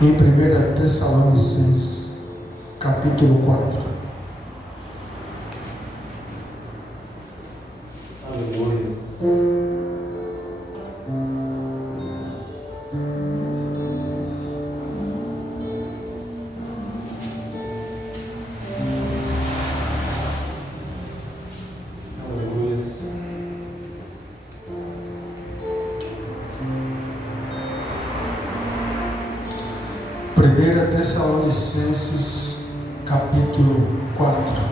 em 1 Tessalonicenses, capítulo 4. Aleluia. Primeira Tessalonicenses, capítulo 4.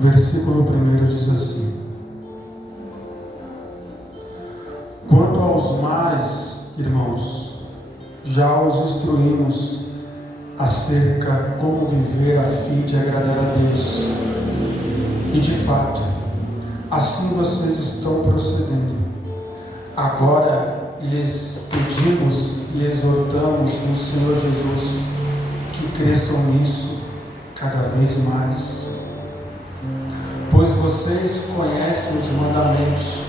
Versículo 1 diz assim: Quanto aos mais, irmãos, já os instruímos acerca como viver a fim de agradar a Deus. E de fato, assim vocês estão procedendo. Agora lhes pedimos e exortamos no Senhor Jesus que cresçam nisso cada vez mais. Pois vocês conhecem os mandamentos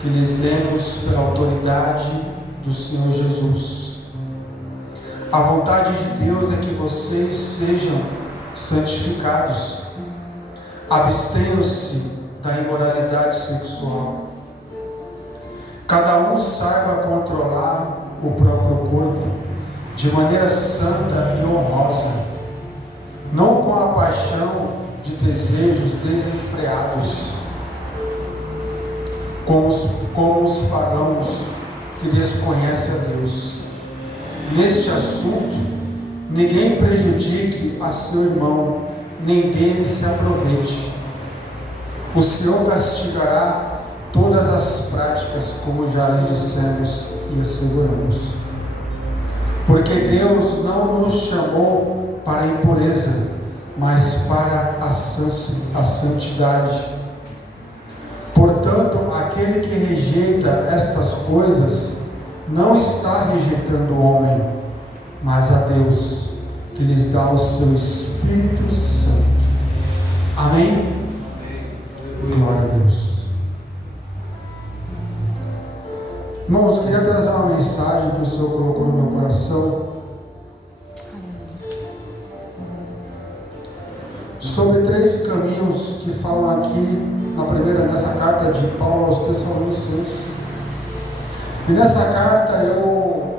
que lhes demos pela autoridade do Senhor Jesus. A vontade de Deus é que vocês sejam santificados. Abstenham-se da imoralidade sexual. Cada um saiba controlar o próprio corpo de maneira santa e honrosa, não com a paixão de desejos desenfreados, como os pagãos que desconhecem a Deus. Neste assunto, ninguém prejudique a seu irmão, nem dele se aproveite. O Senhor castigará todas as práticas, como já lhes dissemos e asseguramos. Porque Deus não nos chamou para a impureza, mas para a santidade. Portanto, aquele que rejeita estas coisas não está rejeitando o homem, mas a Deus, que lhes dá o seu Espírito Santo. Amém? Glória a Deus. Irmãos, queria trazer uma mensagem que o Senhor colocou no meu coração sobre 3 caminhos que falam aqui nessa carta de Paulo aos Tessalonicenses. E nessa carta eu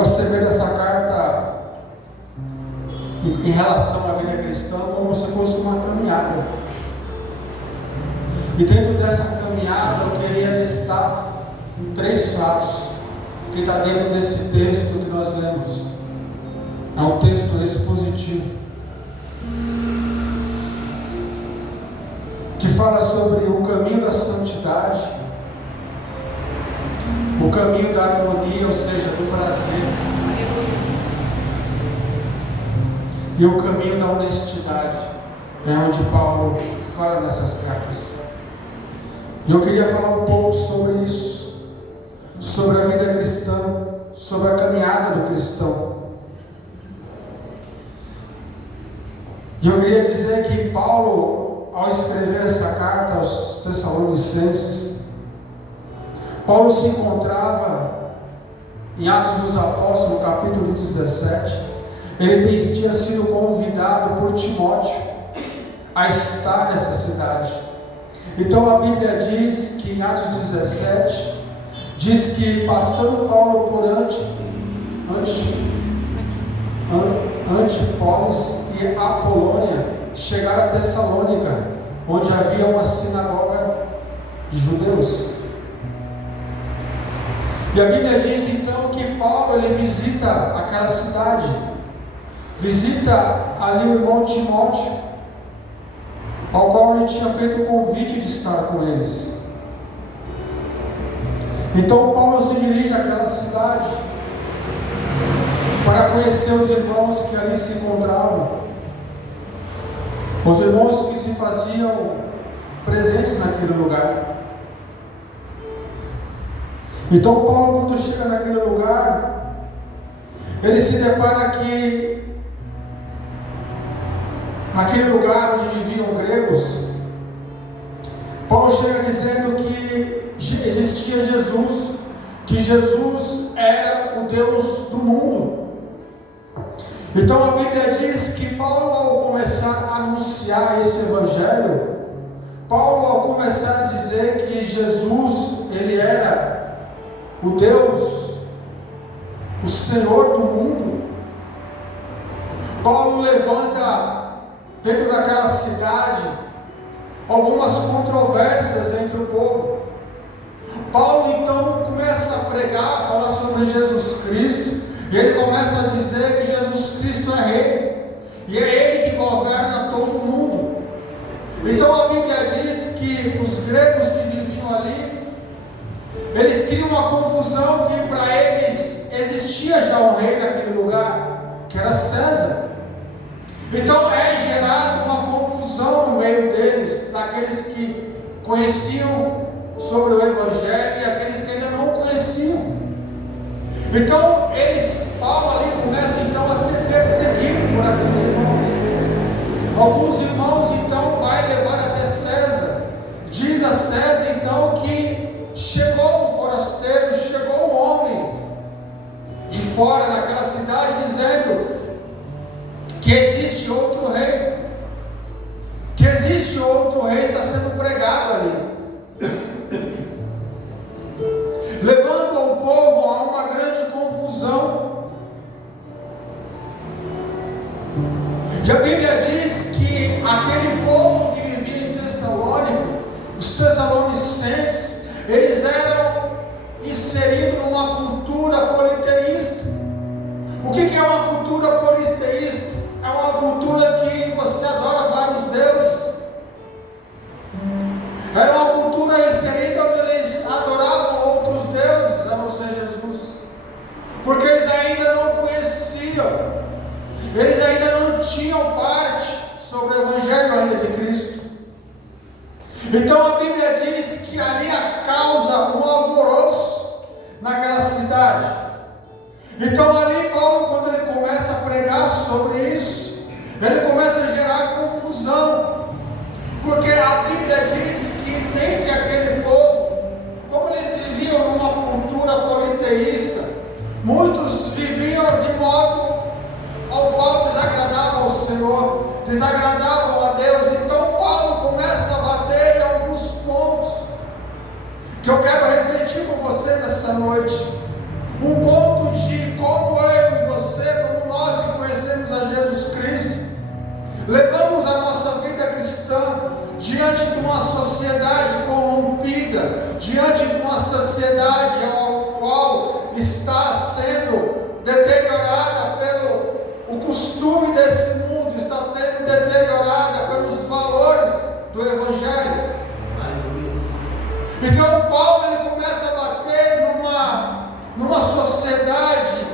assemelho essa carta em relação à vida cristã como se fosse uma caminhada. E dentro dessa caminhada eu queria listar 3 fatos que está dentro desse texto que nós lemos. É um texto expositivo que fala sobre o caminho da santidade, o caminho da harmonia, ou seja, do prazer, e o caminho da honestidade. É onde Paulo fala nessas cartas. E eu queria falar um pouco sobre isso, sobre a vida cristã, sobre a caminhada do cristão. E eu queria dizer que Paulo, ao escrever essa carta aos Tessalonicenses, Paulo se encontrava em Atos dos Apóstolos, no capítulo 17. Ele tinha sido convidado por Timóteo a estar nessa cidade. Então a Bíblia diz que em Atos 17, diz que passando Paulo por Antípolis e Apolônia, chegaram a Tessalônica, onde havia uma sinagoga de judeus. E a Bíblia diz então que Paulo ele visita aquela cidade, visita ali o irmão Timóteo, ao qual ele tinha feito o convite de estar com eles. Então Paulo se dirige àquela cidade para conhecer os irmãos que ali se encontravam, os irmãos que se faziam presentes naquele lugar. Então Paulo, quando chega naquele lugar, ele se depara que naquele lugar onde viviam gregos, dizendo que existia Jesus, que Jesus era o Deus do mundo. Então a Bíblia diz que Paulo, ao começar a anunciar esse evangelho, Paulo, ao começar a dizer que Jesus, ele era o Deus, o Senhor do mundo, Paulo levanta dentro daquela cidade algumas controvérsias entre o povo. Paulo então começa a pregar, a falar sobre Jesus Cristo, e ele começa a dizer que Jesus Cristo é rei, e é ele que governa todo o mundo. Então a Bíblia diz que os gregos que viviam ali, eles criam uma confusão, que para eles existia já um rei naquele lugar, que era César. Então é gerada uma confusão no meio deles, daqueles que conheciam sobre o Evangelho e aqueles que ainda não conheciam. Então Paulo ali começa então a ser perseguido por aqueles irmãos. Alguns irmãos então vai levar até César. Diz a César então que chegou um forasteiro, chegou um homem de fora daquela cidade dizendo que existe outro rei, que existe outro rei, está sendo pregado ali, levando ao povo a uma grande confusão. E a Bíblia diz que aquele povo que vivia em Tessalônica, os tessalonicenses, eles eram inseridos numa cultura politeísta. O que é uma cultura politeísta? É uma cultura que você adora vários deuses. Era uma cultura inserida onde eles adoravam outros deuses, a não ser Jesus, porque eles ainda não conheciam, eles ainda não tinham parte sobre o Evangelho ainda de Cristo. Então a Bíblia diz que ali causa um alvoroço naquela cidade. Então ali Paulo, quando ele começa a pregar sobre isso, ele começa a gerar confusão, porque a Bíblia diz que dentre aquele povo, como eles viviam numa cultura politeísta, muitos viviam de modo ao qual desagradavam ao Senhor, desagradavam a Deus. Então Paulo começa a bater em alguns pontos que eu quero refletir com você nessa noite. Um ponto de como eu e você, como nós que conhecemos a Jesus Cristo, levamos a nossa vida cristã diante de uma sociedade corrompida, diante de uma sociedade ao qual está sendo deteriorada pelo o costume desse mundo, está sendo deteriorada pelos valores do Evangelho. Então Paulo ele começa a bater numa sociedade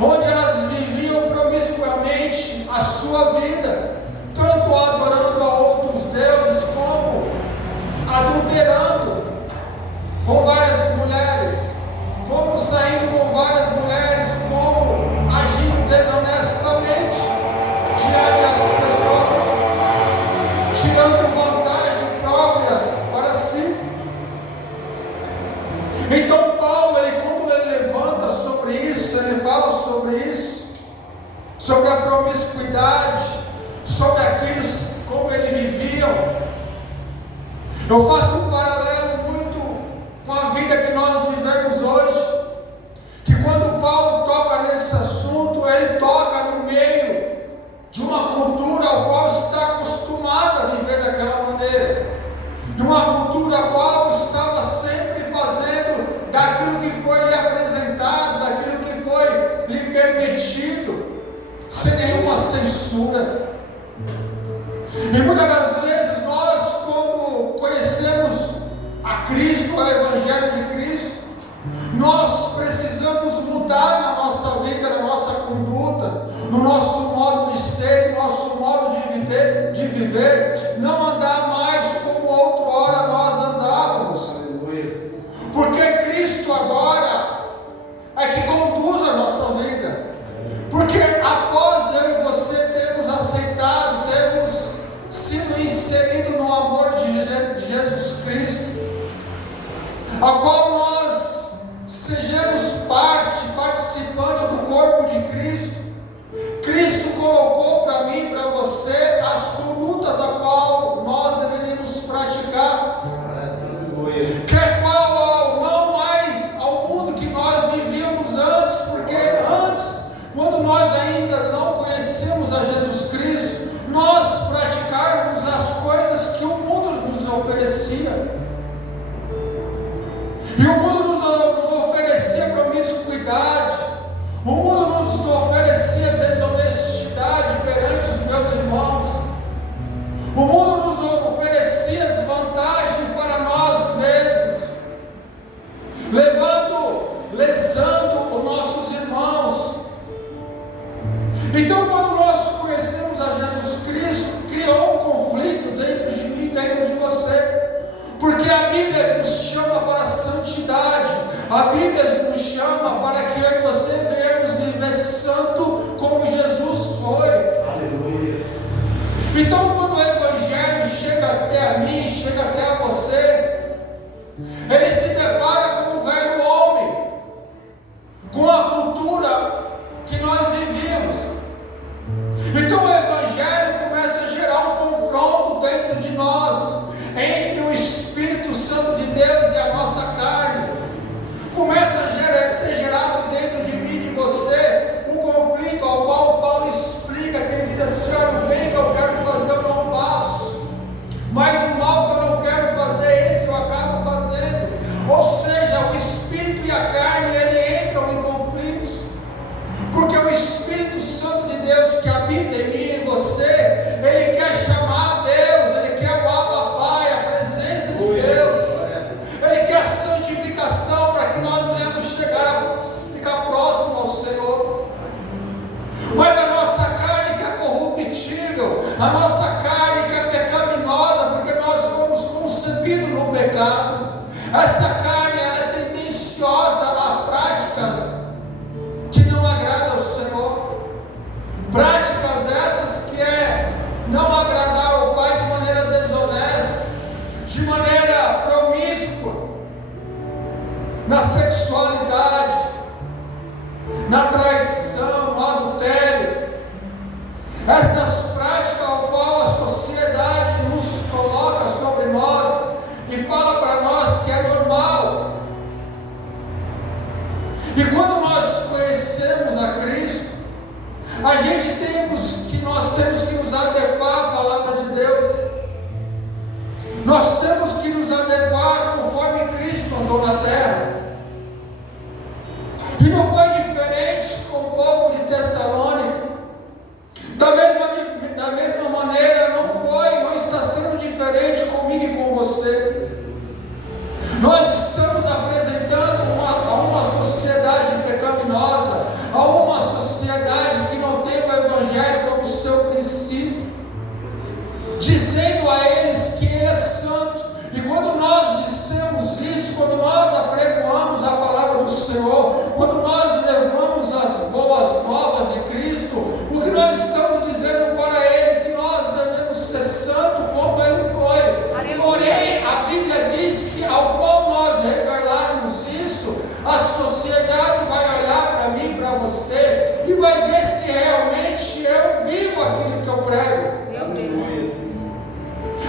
onde elas viviam promiscuamente a sua vida, tanto adorando a outros deuses, como adulterando com várias mulheres, como saindo com várias mulheres, como agindo desonestamente diante das pessoas, tirando vantagem próprias para si. Então Paulo, quando ele levanta sobre isso, ele fala sobre isso, sobre a promiscuidade, sobre aqueles como eles viviam. Eu faço um paralelo muito com a vida que nós vivemos hoje, que quando Paulo toca nesse assunto, ele toca no meio de uma cultura ao qual está acostumada a viver daquela maneira, de uma cultura a qual estava sempre fazendo daquilo que foi lhe apresentado, daquilo que foi lhe permitido, sem nenhuma censura. E muitas das vezes nós, como conhecemos a Cristo, o Evangelho de Cristo, nós precisamos mudar na nossa vida, na nossa conduta, no nosso modo de ser, no nosso modo de viver, não andar mais como outrora nós andávamos, porque Cristo agora é que conduz a nossa vida, porque após eu e você termos aceitado, termos sido inseridos no amor de Jesus a qual nós sejamos participante do corpo de Cristo. Cristo colocou para mim e para você as condutas a qual nós deveríamos praticar, que é qual não mais ao mundo que nós vivíamos antes, porque antes, quando nós ainda não conhecemos a Jesus Cristo, nós praticávamos as coisas que o mundo nos oferecia, e o mundo nos oferecia promiscuidade, o mundo nos oferecia desonestidade perante os meus irmãos, o mundo nos oferecia vantagem para nós mesmos, lesando os nossos irmãos. Então, quando nós conhecemos a Jesus Cristo, criou um conflito dentro de mim, dentro de você, porque a Bíblia nos chama para a santidade, a Bíblia nos chama para que eu e você venhamos viver santo como Jesus foi. Aleluia. Então, quando o Evangelho chega até a mim, chega até a você, ele se depara com o velho homem, com a cultura que nós vivíamos. Então o Evangelho começa a gerar um confronto dentro de nós, entre o Espírito Santo de Deus e a nossa carne. Começa a ser gerado dentro de mim e de você um conflito ao qual Paulo explica, que ele diz assim: olha, o bem que eu quero fazer eu não faço, mas o mal que eu não quero fazer, esse eu acabo fazendo. Ou seja, o Espírito e a carne, ele entram em conflitos, porque o Espírito Santo de Deus que habita em mim e em você, ele quer chamar a Deus, ele quer o Abba Pai, a presença de Deus, ele quer a santificação para que nós venhamos chegar a ficar próximo ao Senhor. Mas a nossa carne que é corruptível, a nossa carne que é pecaminosa, porque nós fomos concebidos no pecado, essa carne ela é tendenciosa a práticas que não agradam ao Senhor, práticas essas que é não agradar ao Pai de maneira desonesta, de maneira promíscua, na sexualidade, na traição, no adultério, essas práticas ao qual a sociedade nos coloca sobre nós e fala para nós que é normal. E quando nós conhecemos a Cristo, nós temos que nos adequar à palavra de Deus, nós temos que nos adequar conforme Cristo andou na terra. E não foi diferente com o povo de Tessalônica, da mesma maneira não está sendo diferente comigo e com você. Nós estamos apresentando a uma sociedade pecaminosa, a uma sociedade que não tem o Evangelho como seu princípio, dizendo a eles que Ele é santo. E quando nós dissemos isso, quando nós apregoamos a palavra do Senhor, quando nós levamos as boas novas de Cristo, o que nós estamos dizendo para Ele? Que nós devemos ser santos como Ele foi. Porém, a Bíblia diz que ao qual nós revelarmos isso, a sociedade vai olhar para mim, para você, e vai ver se realmente eu vivo aquilo que eu prego.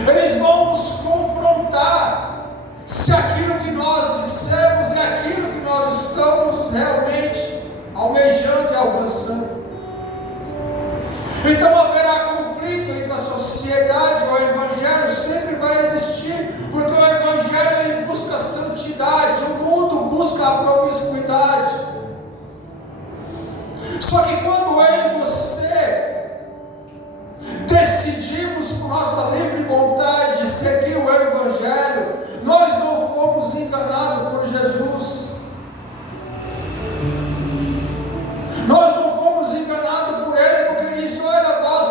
Eles vão nos confrontar se aquilo que nós dissemos é aquilo que nós estamos realmente almejando e alcançando. Então haverá conflito entre a sociedade e o Evangelho, sempre vai existir, porque o Evangelho ele busca a santidade, o mundo busca a promiscuidade. Só que quando eu e você decidimos por nossa livre vontade de seguir o Evangelho, nós não fomos enganados por Jesus. Nós não fomos enganados por Ele, porque Ele disse: olha, vós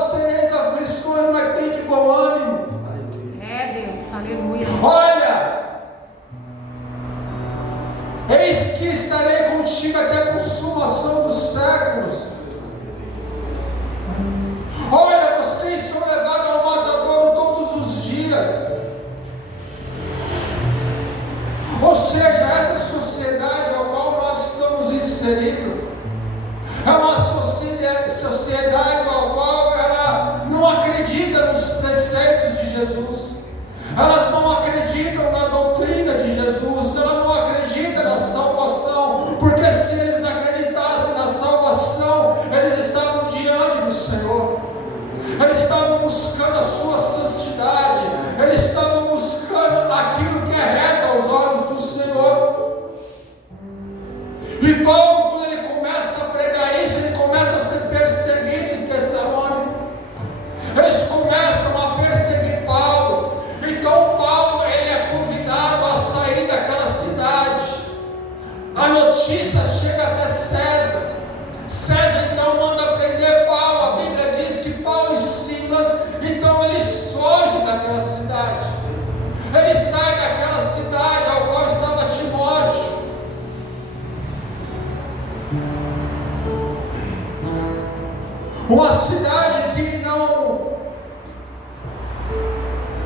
Jesus. Elas não acreditam na doutrina de Jesus, elas não acreditam na salvação, porque se eles acreditassem na salvação, eles estavam diante do Senhor, eles estavam buscando a sua santidade, eles estavam buscando aquilo que é reto aos olhos do Senhor. E Paulo, quando ele começa a pregar isso, ele começa a ser perseguido em Tessalônica, eles começam a perseguir Paulo. Então Paulo, ele é convidado a sair daquela cidade. A notícia chega até César. César então manda prender Paulo. A Bíblia diz que Paulo e Silas, então eles fogem daquela cidade. Eles saem daquela cidade ao qual estava Timóteo. Uma cidade que não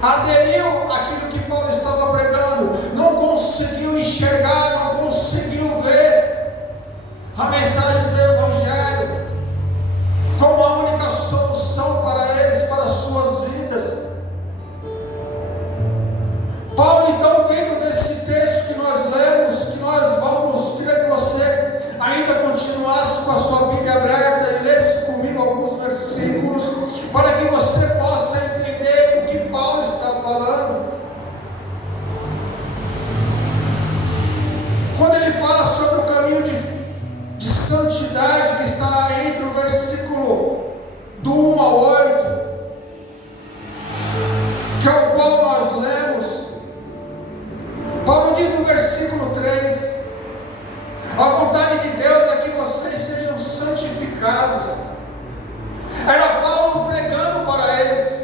aderiu àquilo que Paulo estava pregando, não conseguiu enxergar, não conseguiu ver a mensagem do Evangelho como a única solução para eles, para as suas vidas. Paulo, então, dentro desse texto que nós lemos, que nós vamos, queria que você ainda continuasse com a sua Bíblia aberta e lesse comigo alguns versículos, para que você possa entender do que Paulo está falando. Quando ele fala sobre o caminho de santidade, que está entre o versículo do 1 ao 8, que é o qual nós lemos, Paulo diz no versículo 3: a vontade de Deus é que vocês sejam santificados. Era Paulo pregando para eles.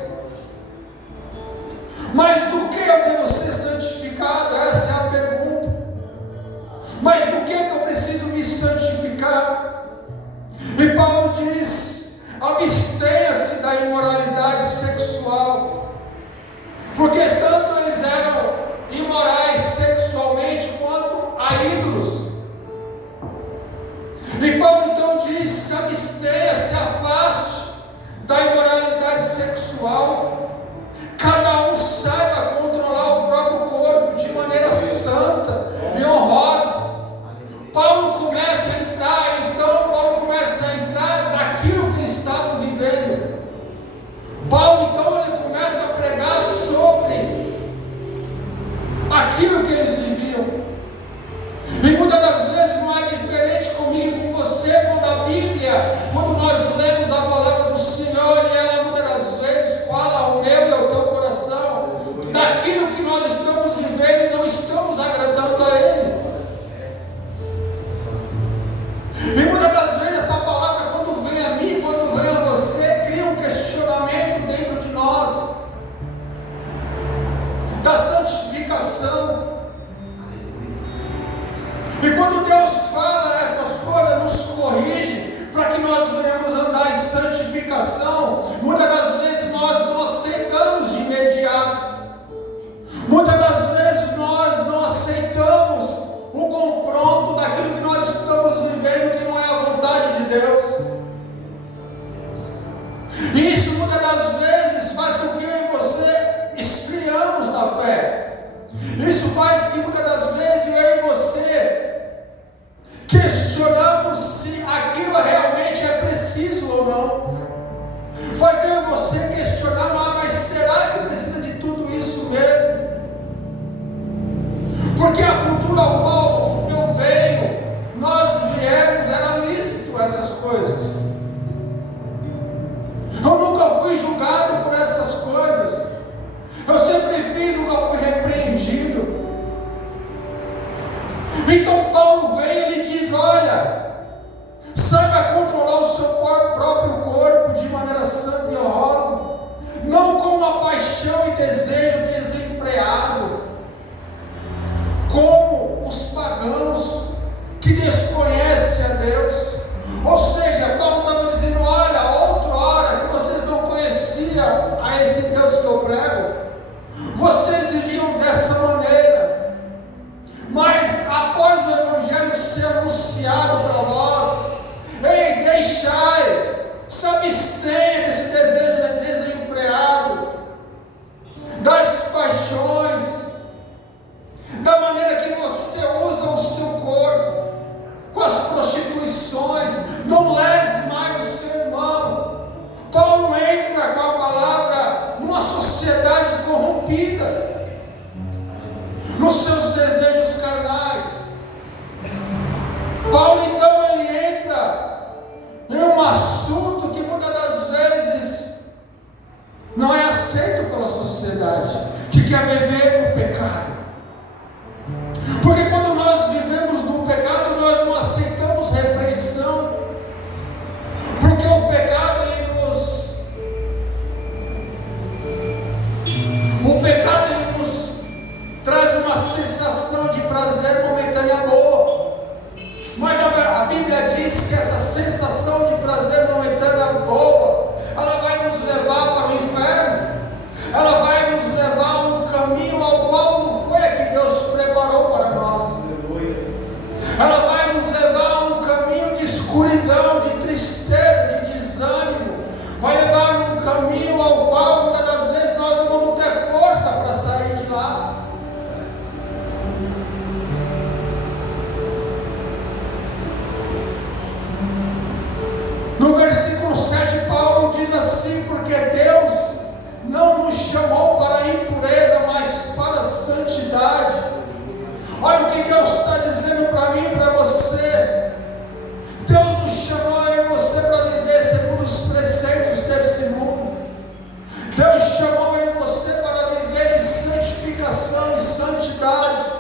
Mas do que eu devo ser santificado? Essa é a pergunta. Mas do que eu preciso me santificar? E Paulo diz: abstenha-se da imoralidade sexual, porque tanto ele corrompida nos seus desejos carnais. Paulo então ele entra em um assunto que muitas das vezes não é aceito pela sociedade, que quer viver no pecado. Porque quando nós vivemos no pecado, nós não aceitamos repreensão, porque o pecado ele nos traz uma sensação de prazer momentânea boa. Mas a Bíblia diz que essa sensação de prazer momentânea boa, ela vai nos levar para o inferno. Ela vai nos levar a um caminho ao qual não foi que Deus preparou para nós. Ela vai nos levar a um caminho de escuridão, de tristeza, de desânimo. Vai levar a um caminho ao qual muitas das vezes nós não vamos ter força para sair de lá. No versículo 7, Paulo diz assim: porque Deus não nos chamou para a impureza, mas para a santidade. Olha o que Deus está dizendo para mim e para você. Deus nos chamou eu e você para viver segundo os preceitos desse mundo. Deus chamou eu e você para viver em santificação e santidade.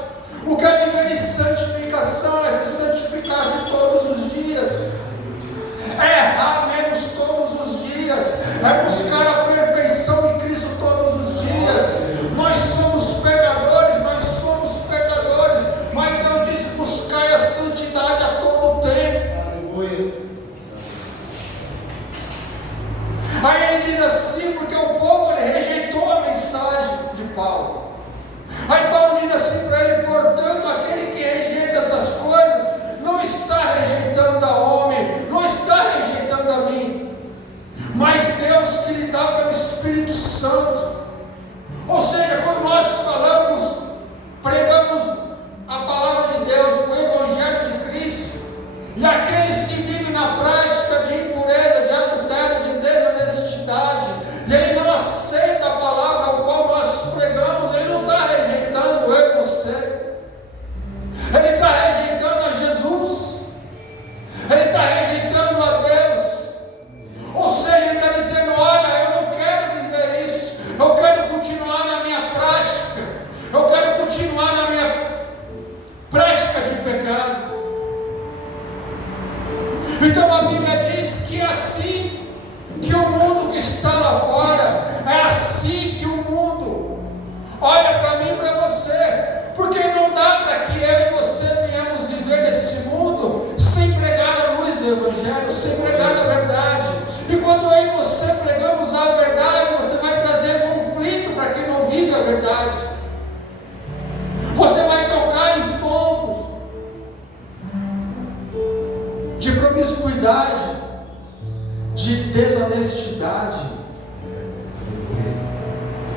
O que é viver em santificação? É se santificar de todos os dias, é errar menos todos os dias, é buscar a perfeição em Cristo todos os dias. Nós somos pecadores, mas Deus diz: buscar a santidade a todo tempo. Aí ele diz assim, porque o povo ele rejeitou a mensagem de Paulo. Aí Paulo diz assim para ele: portanto, aquele que rejeita essas coisas não está rejeitando a homem, não está rejeitando a mim, mas Deus que lhe dá pelo Espírito Santo. Ou seja, quando nós falamos, pregamos a palavra de Deus, o Evangelho de Cristo, e aqueles que vivem na prática de impureza, de adultério, de desonestidade, e ele não aceita a palavra ao qual nós pregamos, ele não está rejeitando eu e você, ele está rejeitando a Jesus, ele está rejeitando a Deus. Ou seja, ele está dizendo: olha, eu não quero viver isso, eu quero continuar na minha prática, eu quero continuar na minha prática de pecado. Então a Bíblia diz que é assim que o mundo que está lá fora, é assim que o mundo olha para mim e para você, porque não dá para que eu e você venhamos viver nesse mundo sem pregar a luz do Evangelho, sem pregar a verdade. E quando eu e você pregamos a verdade, você vai trazer conflito para quem não vive a verdade. Você vai tocar em pontos de promiscuidade, de desonestidade.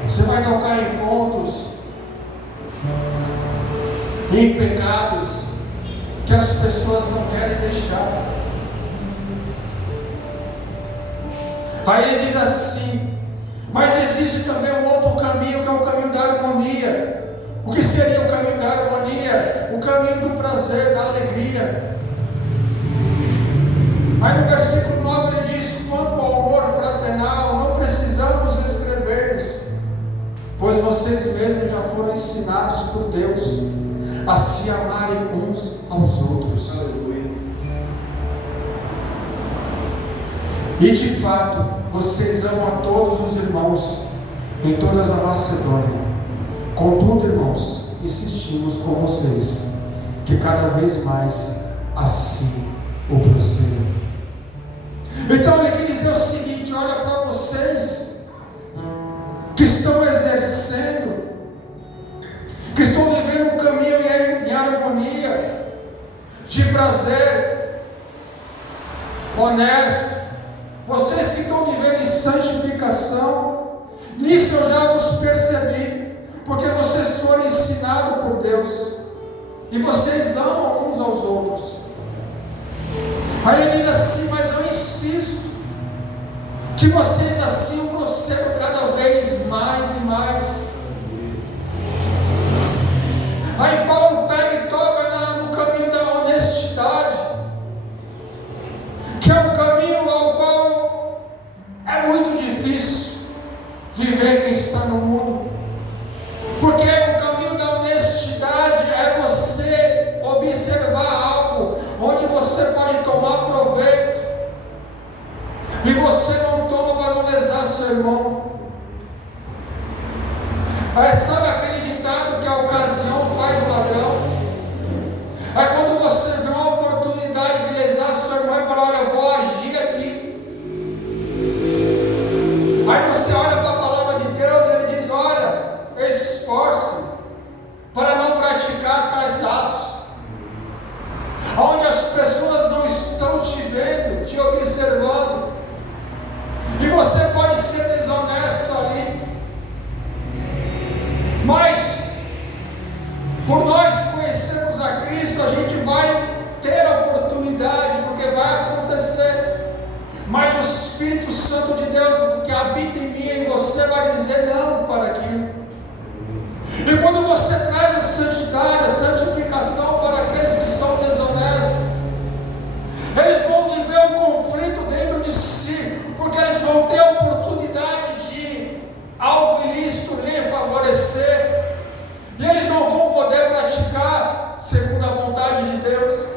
Você vai tocar em pontos, em pecados que as pessoas não querem deixar. Aí ele diz assim: mas existe também um outro caminho, que é o caminho da harmonia. O que seria o caminho da harmonia? O caminho do prazer, da alegria. Aí no versículo 9 ele diz: quanto ao amor fraternal, não precisamos escrever-lhes, pois vocês mesmos já foram ensinados por Deus a se amarem uns aos outros. E de fato, vocês amam a todos os irmãos em toda a Macedônia. Contudo, irmãos, insistimos com vocês que cada vez mais assim o prossigam. Então ele quer dizer o seguinte: olha, para vocês que estão exercendo, que estão vivendo um caminho em harmonia, de prazer, honesto, vocês que estão vivendo em santificação, nisso eu já vos percebi, porque vocês foram ensinados por Deus, e vocês amam uns aos outros. Aí ele diz assim: mas eu insisto que vocês assim prosseguam cada vez mais e mais. Mas sabe aquele ditado que a ocasião faz o ladrão? É quando você vê uma oportunidade de lesar seu irmão e falar: olha, eu vou agir aqui. Aí você olha para a palavra de Deus e ele diz: olha, esforce para não praticar tais atos, onde as pessoas não estão te vendo, te observando, e você pode ser desonesto ali, mas por nós conhecermos a Cristo, a gente vai ter a oportunidade, porque vai acontecer, mas o Espírito Santo de Deus que habita em mim e em você vai dizer não para aquilo. E quando você traz a santidade, a santificação para aqueles que são desonestos, eles vão viver um conflito dentro de si, porque eles vão ter a oportunidade de algo ilícito lhe favorecer, e eles não vão poder praticar segundo a vontade de Deus.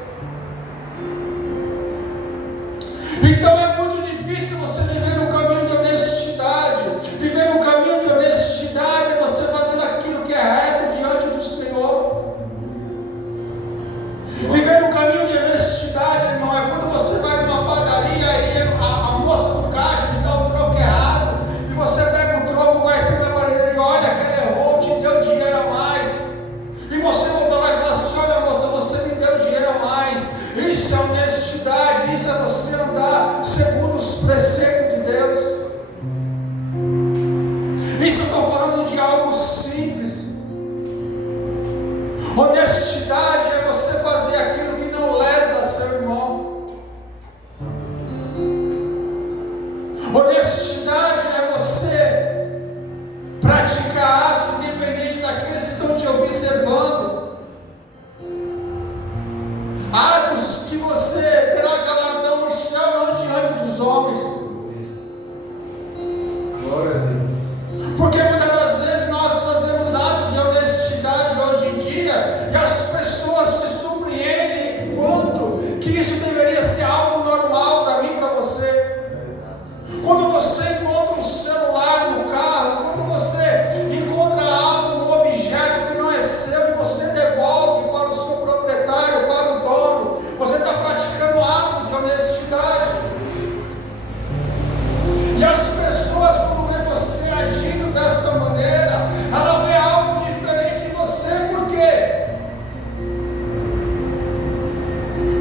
Então é muito difícil você viver no caminho de honestidade, viver no caminho de honestidade, você fazendo aquilo que é reto diante do Senhor. Viver no caminho de honestidade, irmão, é quando você vai numa padaria e a moça do caixa te dá um troco errado, e você pega o troco, vai ser da padaria e olha que ela errou, te deu dinheiro a mais, e você volta lá e fala assim: olha, moça, você me deu dinheiro a mais. Isso é honestidade, isso é você andar segundo os preceitos de Deus. Isso eu estou falando de algo simples. Honestidade é você fazer aquilo que não lesa seu irmão. Honestidade é você praticar atos independente daqueles que estão te observando. Atos que você terá galardão no céu, não diante dos homens. Glória a Deus. Porque muitas das vezes nós fazemos atos de honestidade hoje em dia e as pessoas se surpreendem quanto que isso deveria ser algo normal para mim e para você. Quando você encontra um celular no carro, quando você encontra algo, um objeto que não é seu e você devolve para o seu proprietário, para o dono, você está praticando ato de honestidade. E as pessoas, quando vê você agindo desta maneira, ela vê algo diferente em você. Por quê?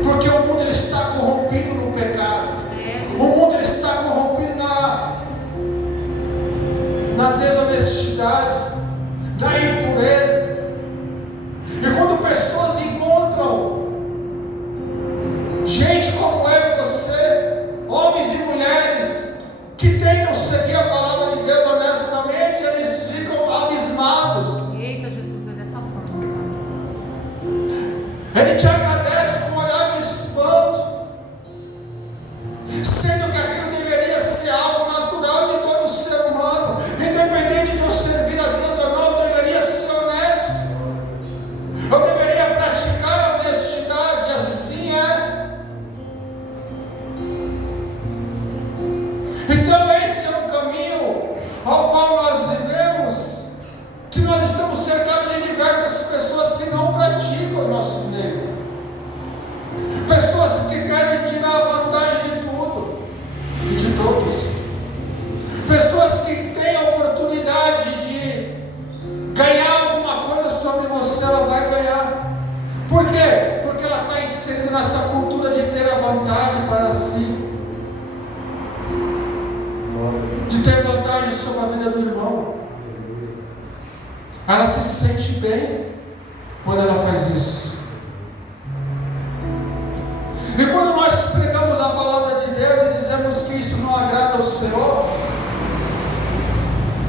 Porque o mundo ele está corrompido no pecado. O mundo ele está corrompido na desonestidade, na impureza. E quando pessoas encontram gente como eu e você, homens e mulheres, que tentam seguir a palavra de Deus honestamente, eles ficam abismados. Eita, Jesus, é dessa forma. Ele te agradece com um olhar de espanto, sendo que aquilo deveria ser algo natural de todo ser humano, independente de eu servir a Deus ou não, eu deveria ser honesto, eu deveria praticar a honestidade, assim é. Então esse é um caminho ao qual nós vivemos, que nós estamos cercados de diversas pessoas que não praticam o nosso direito, pessoas que querem tirar vantagem de tudo e de todos, pessoas que têm a oportunidade de ganhar alguma coisa sobre você, ela vai ganhar. Por quê? Porque ela está inserida nessa cultura de ter a vantagem para si, de ter vantagem sobre a vida do irmão. Ela se sente bem quando ela faz isso. E quando nós pregamos a palavra de Deus e dizemos que isso não agrada ao Senhor,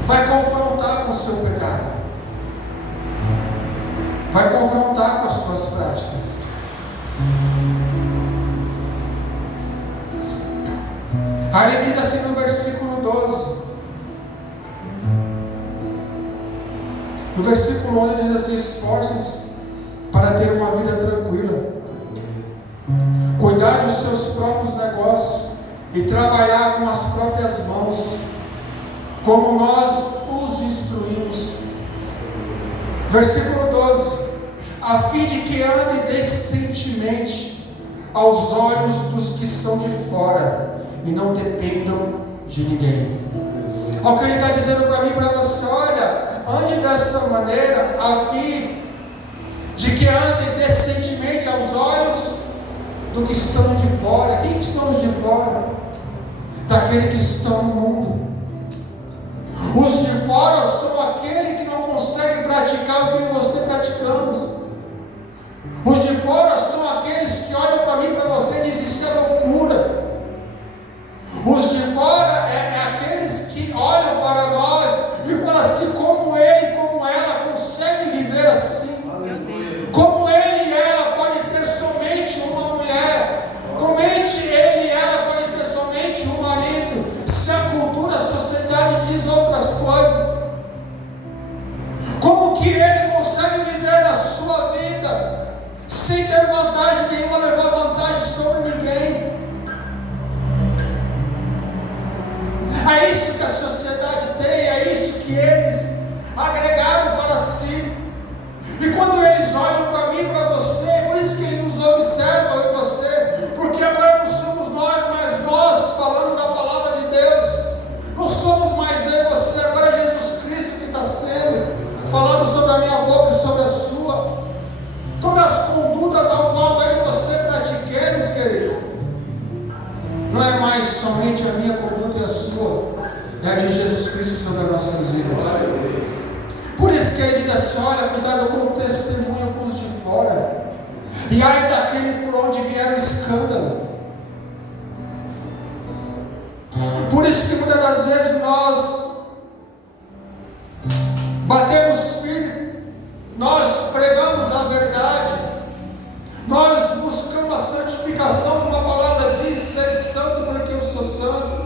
vai confrontar com o seu pecado, vai confrontar com as suas práticas. Aí ele diz assim no versículo 12. No versículo 11 diz assim: esforcem-se para ter uma vida tranquila, cuidar dos seus próprios negócios e trabalhar com as próprias mãos, como nós os instruímos, Versículo 12: a fim de que ande decentemente aos olhos dos que são de fora e não dependam de ninguém. O que ele está dizendo para mim e para você: olha, ande dessa maneira, a fim de que ande decentemente aos olhos do que estão de fora. Quem que estão os de fora? Daqueles que estão no mundo. Os de fora são aqueles que não conseguem praticar o que você praticamos. Os de fora são aqueles que olham para mim e para você e dizem: isso é loucura. Os de fora é aqueles que olham para nós e falam assim: como ele e como ela conseguem viver assim? Como ele e ela podem ter somente uma mulher? Como ele e ela podem ter somente um marido? Se a cultura, a sociedade diz outras coisas. Como que ele consegue viver na sua vida sem ter vantagem nenhuma, levar vantagem sobre ninguém? É isso que a sociedade tem, é isso que eles agregaram para si. E quando eles olham para mim e para você, por isso que eles nos observam, eu e você, porque agora não somos nós, mas nós falando da palavra de Deus. Não somos mais eu e você, agora é Jesus Cristo que está sendo falado sobre a minha boca e sobre a sua. Todas as condutas ao qual eu e você pratiquemos, querido, não é mais somente a minha conduta e a sua, é a de Jesus Cristo sobre as nossas vidas. Por isso que ele diz assim: olha, cuidado com o testemunho com os de fora, e ai daquele por onde vier o escândalo. Por isso que muitas das vezes nós batemos firme, nós pregamos a verdade, nós buscamos a santificação, como a palavra diz: ser santo porque eu sou santo.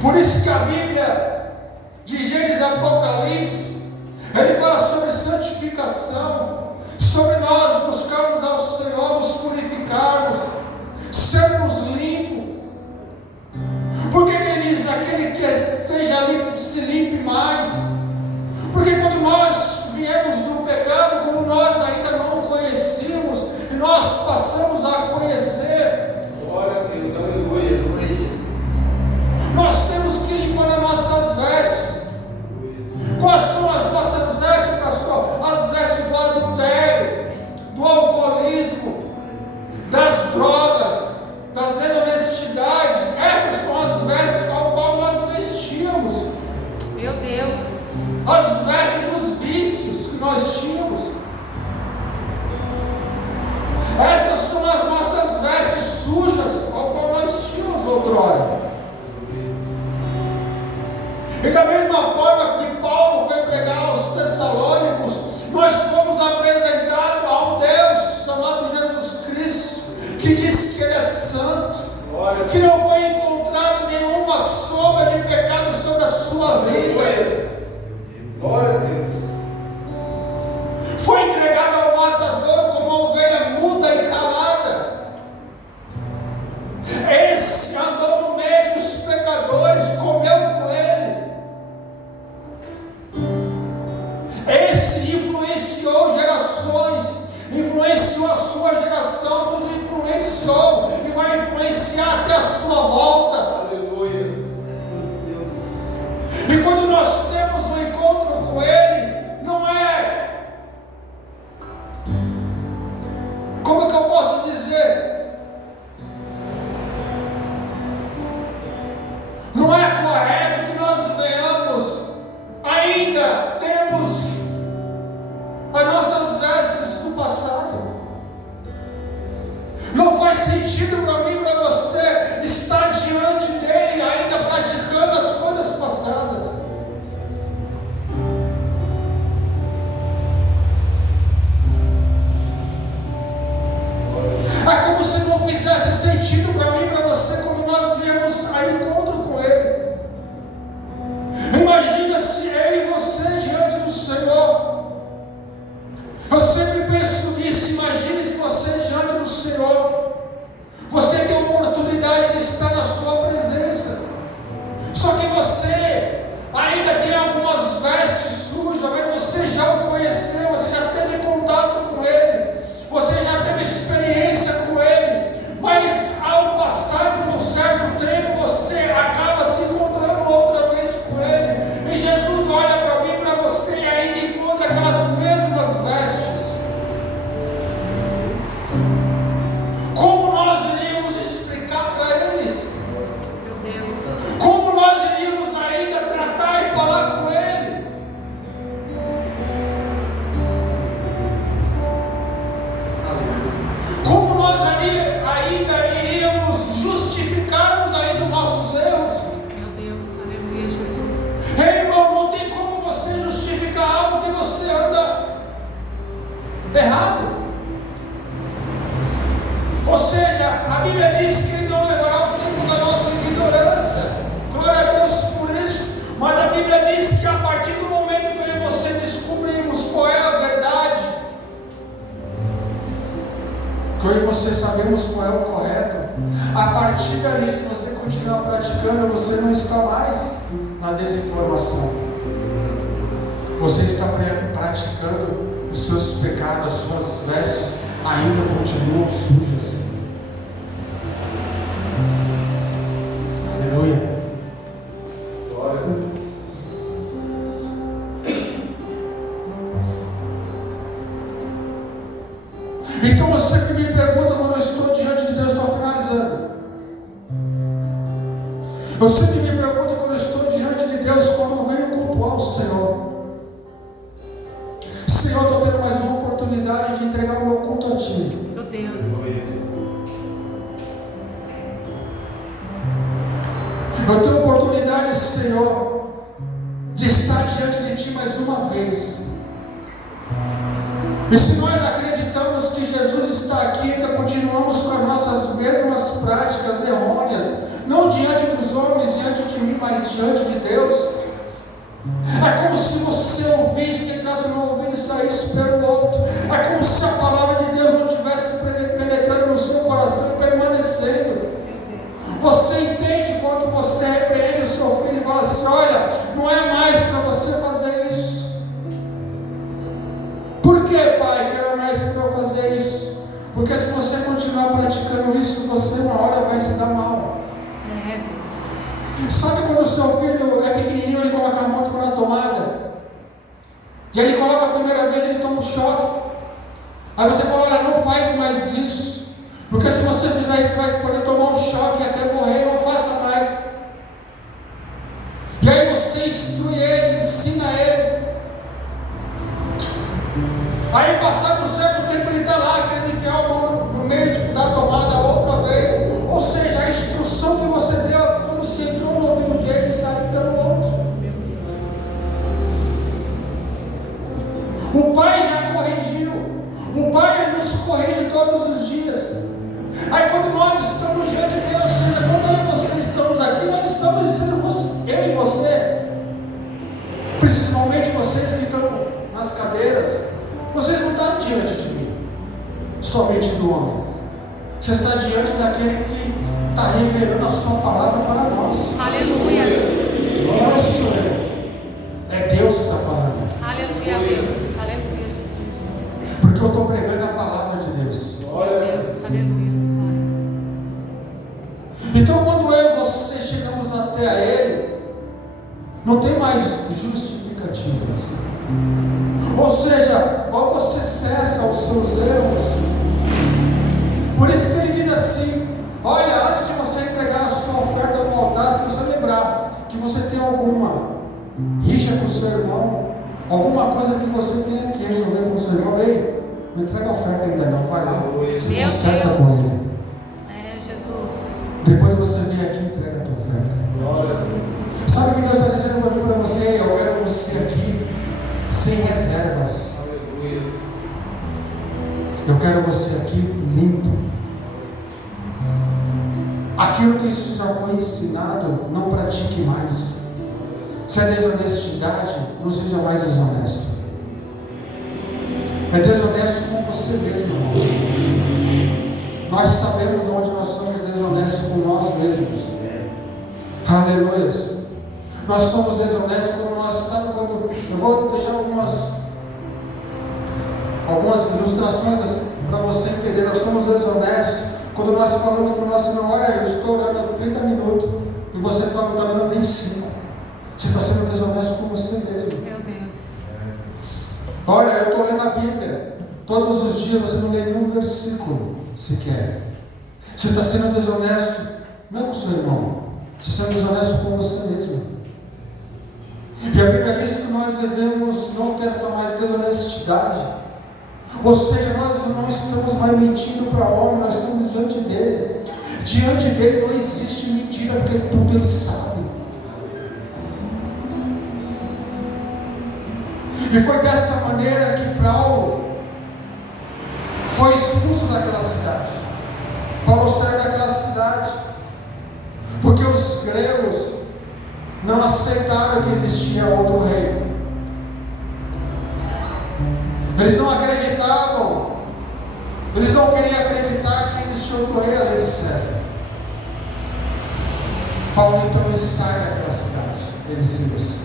Por isso que a Bíblia de Gênesis e Apocalipse, ele fala sobre santificação, sobre nós buscarmos ao Senhor, nos purificarmos, sermos limpos. Por que ele diz: aquele que seja limpo, se limpe mais? Porque quando nós viemos do pecado, como nós ainda não o conhecíamos, e nós passamos a conhecer, glória a Deus, aleluia. nós temos que limpar as nossas vestes. Quais são as nossas vestes, pastor? As vestes do adultério, do alcoolismo, das drogas, das desonestidades. Essas são as vestes ao qual nós vestíamos. Meu Deus. As vestes dos vícios que nós tínhamos. Essas são as nossas vestes sujas ao qual nós tínhamos outrora. E da mesma forma que Paulo foi pregar aos Tessalônicos, nós fomos apresentados a um Deus chamado Jesus Cristo, que disse que Ele é santo, que não foi encontrado nenhuma sombra de pecado sobre a sua vida. Glória a Deus. Foi entregado ao matador como uma ovelha muda e calada. Esse andou no meio dos pecadores, comeu com ele. Esse influenciou gerações, influenciou a sua geração, nos influenciou e vai influenciar até a sua volta. Aleluia. E quando nós temos um encontro com Ele, não é, como que eu posso dizer, não é correto que nós venhamos, ainda temos as nossas vestes do passado. Não faz sentido para mim e para você estar diante dele ainda praticando as coisas passadas. É como se não fizesse sentido para mim e para você quando nós viemos a encontro com ele. Imagina se eu e você diante do Senhor. Eu sempre penso nisso. Imagine se você diante do Senhor. Você tem um errado. Ou seja, a Bíblia diz que Ele não levará o tempo da nossa ignorância. Glória a Deus por isso. Mas a Bíblia diz que a partir do momento que eu e você descobrimos qual é a verdade, que eu e você sabemos qual é o correto, a partir dali, se você continuar praticando, você não está mais na desinformação. Você está praticando os seus pecados, as suas vestes ainda continuam sujas. Aleluia. Glória a Deus. Então você que me pergunta quando eu estou diante de Deus, estou finalizando. Eu sempre me pergunto quando eu estou diante de Deus, quando eu venho cultuar o Senhor. Senhor, estou tendo mais uma oportunidade de entregar o meu culto a Ti. Meu Deus. Eu tenho oportunidade, Senhor, de estar diante de Ti mais uma vez. E se nós acreditamos que Jesus está aqui, ainda continuamos com as nossas mesmas práticas errôneas, não diante dos homens, diante de mim, mas diante de Deus. É como se você ouvisse, entrasse no ouvido e saísse pelo outro. É como se a palavra de Deus não tivesse penetrando no seu coração e permanecendo. Você entende quando você repreende o seu filho e fala assim: olha, não é mais para você fazer isso. Por que, pai, que era mais para eu fazer isso? Porque se você continuar praticando isso, você uma hora vai se dar mal. Sabe quando o seu filho é pequenininho, ele coloca a mão na tomada? E ele coloca a primeira vez, ele toma um choque. Aí você fala: olha, não faz mais isso. Porque se você fizer isso, vai poder tomar um choque até morrer. Não faça mais. E aí você instrui ele, ensina ele. Aí passado um certo tempo ele está lá querendo enfiar a mão no meio da tomada outra vez. Ou seja, a instrução que você deu, quando você entrou no ouvido dele, saiu pelo outro. O pai já corrigiu. O pai nos corrige todos os dias. Aí quando nós estamos diante de Deus, ou seja, quando eu e você estamos aqui, nós estamos dizendo, eu e você, principalmente vocês que estão nas cadeiras, vocês não estão diante de mim, somente do homem. Você está diante daquele que está revelando a sua palavra para nós. Aleluia. E não sou eu, é Deus que está falando. Aleluia, Deus. Aleluia, Jesus. Porque eu estou pregando a palavra de Deus. Glória a Deus. Aleluia, Pai. Então quando eu e você chegamos até a Ele, não tem mais justificativas. Ou seja, ou você cessa os seus erros. Por isso que ele diz assim: olha, antes de você entregar a sua oferta no altar, se você lembrar que você tem alguma rixa com o seu irmão, alguma coisa que você tenha que resolver com o seu irmão, ei, não entrega a oferta ainda não, vai lá, se conserta com ele. É, Jesus. Depois você vem aqui e entrega a tua oferta. Sabe o que Deus está dizendo para mim, para você? Eu quero você aqui sem reservas. Eu quero você aqui limpo. Aquilo que isso já foi ensinado, não pratique mais. Se é desonestidade, não seja mais desonesto. É desonesto com você mesmo, irmão. Nós sabemos onde nós somos desonestos com nós mesmos. Aleluia. Nós somos desonestos quando nós, sabe quando, eu vou deixar algumas ilustrações assim, para você entender. Nós somos desonestos quando nós falamos para o nosso irmão: olha, eu estou orando 30 minutos e você não está orando nem 5. Você está sendo desonesto com você mesmo. Meu Deus. Olha, eu estou lendo a Bíblia todos os dias, você não lê nenhum versículo sequer. Você está sendo desonesto não é com o seu irmão, você está sendo desonesto com você mesmo. E a Bíblia diz que nós devemos não ter essa mais desonestidade. Ou seja, nós não estamos mais mentindo para o homem, nós estamos diante dele. Diante dele não existe mentira, porque tudo ele sabe. E foi desta maneira que Paulo, foi expulso daquela cidade. Paulo saiu daquela cidade porque os gregos não aceitaram que existia outro rei. Eles não acreditavam, eles não queriam acreditar que existia outro rei além de César. Paulo então ele sai daquela cidade, ele se desce.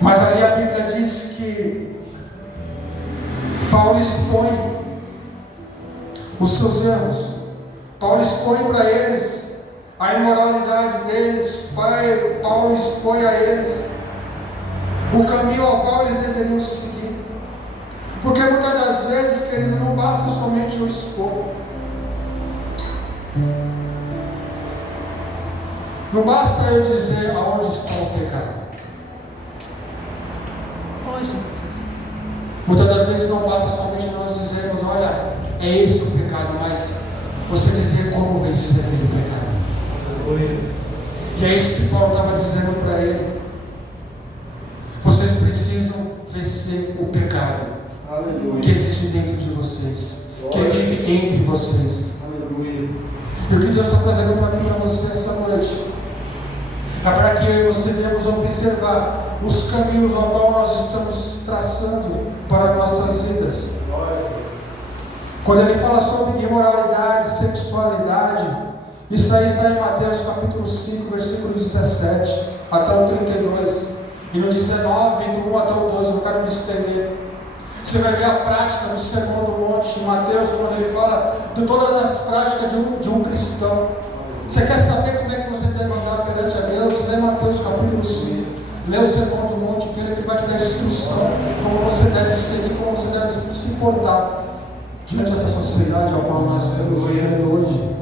Mas ali a Bíblia diz que Paulo expõe os seus erros. Paulo expõe para eles a imoralidade deles. Paulo expõe a eles o caminho ao qual eles deveriam seguir. Porque muitas das vezes, querido, não basta somente eu expor. Não basta eu dizer aonde está o pecado. Oh, Jesus. Muitas das vezes não basta somente nós dizermos, olha, é esse o pecado, mas você dizer como vencer aquele pecado. E é isso que Paulo estava dizendo para ele. Vocês precisam vencer o pecado que existe dentro de vocês, que vive entre vocês. E o que Deus está trazendo para mim e para você essa noite é para que eu e você venhamos observar os caminhos ao qual nós estamos traçando para nossas vidas. Quando ele fala sobre imoralidade, sexualidade, isso aí está em Mateus capítulo 5, versículo 17 até o 32. E no 19, do 1 até o 12, eu quero me estender. Você vai ver a prática do Sermão do Monte, em Mateus, quando ele fala de todas as práticas de um cristão. Você quer saber como é que você deve andar perante a Deus? Lê Mateus capítulo 5. Lê o Sermão do Monte inteiro, que ele vai te dar instrução como você deve seguir, como você deve se comportar diante dessa sociedade ao qual nós estamos vivendo hoje.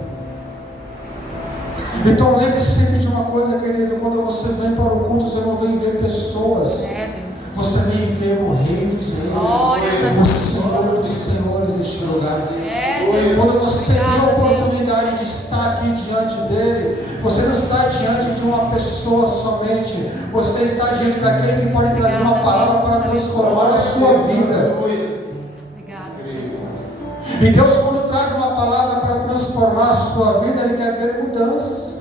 Então lembre-se sempre de uma coisa, querido: quando você vem para o culto, você não vem ver pessoas, você vem ver o Rei dos Reis, o Senhor dos Senhores neste lugar. Quando você tem a oportunidade de estar aqui diante dele, você não está diante de uma pessoa somente, você está diante daquele que pode trazer uma palavra para transformar a sua vida. E Deus, quando traz uma palavra para transformar a sua vida, Ele quer ver mudança.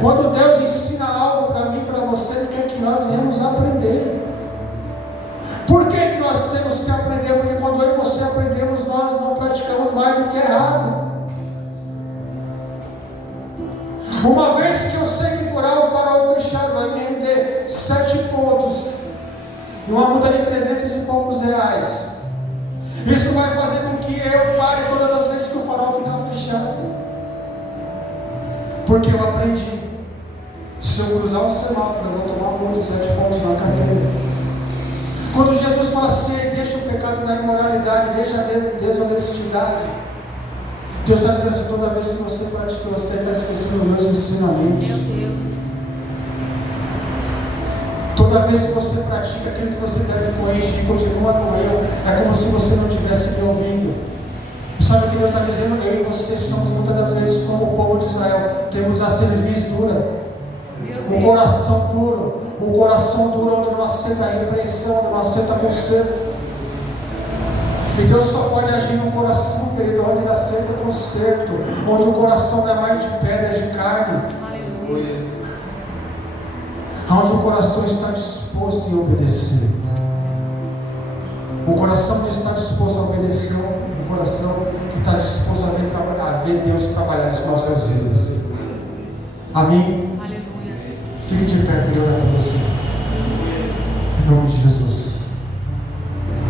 Quando Deus ensina algo para mim e para você, Ele quer que nós venhamos aprender. Por que nós temos que aprender? Porque quando eu e você aprendemos, nós não praticamos mais o que é errado. Uma vez que eu sei que furar o farol fechado vai me render 7 pontos e uma multa de 300 e poucos reais, isso vai fazer com que eu pare todas as vezes que o farol ficar fechado. Porque eu aprendi, se eu cruzar o semáforo, eu vou tomar uma multa de 7 pontos na carteira. Quando Jesus fala assim, deixa o pecado da imoralidade, deixa a desonestidade, Deus está dizendo assim: toda vez que você pratica, você está esquecendo os meus ensinamentos. Meu Deus. Toda vez que você pratica aquilo que você deve corrigir, continua com eu, é como se você não estivesse me ouvindo. Sabe o que Deus está dizendo? Eu e você somos muitas das vezes como o povo de Israel, temos a cerviz dura, o coração duro onde não aceita a repreensão, onde não aceita conserto. E Deus só pode agir no coração, querido, onde Ele aceita conserto, onde o coração não é mais de pedra, é de carne. Aleluia. Onde o coração está disposto em obedecer. O coração que está disposto a obedecer, o coração que está disposto a ver Deus trabalhar nas nossas vidas. Amém? Aleluia. Fique de pé, que Ele ora por você. Em nome de Jesus.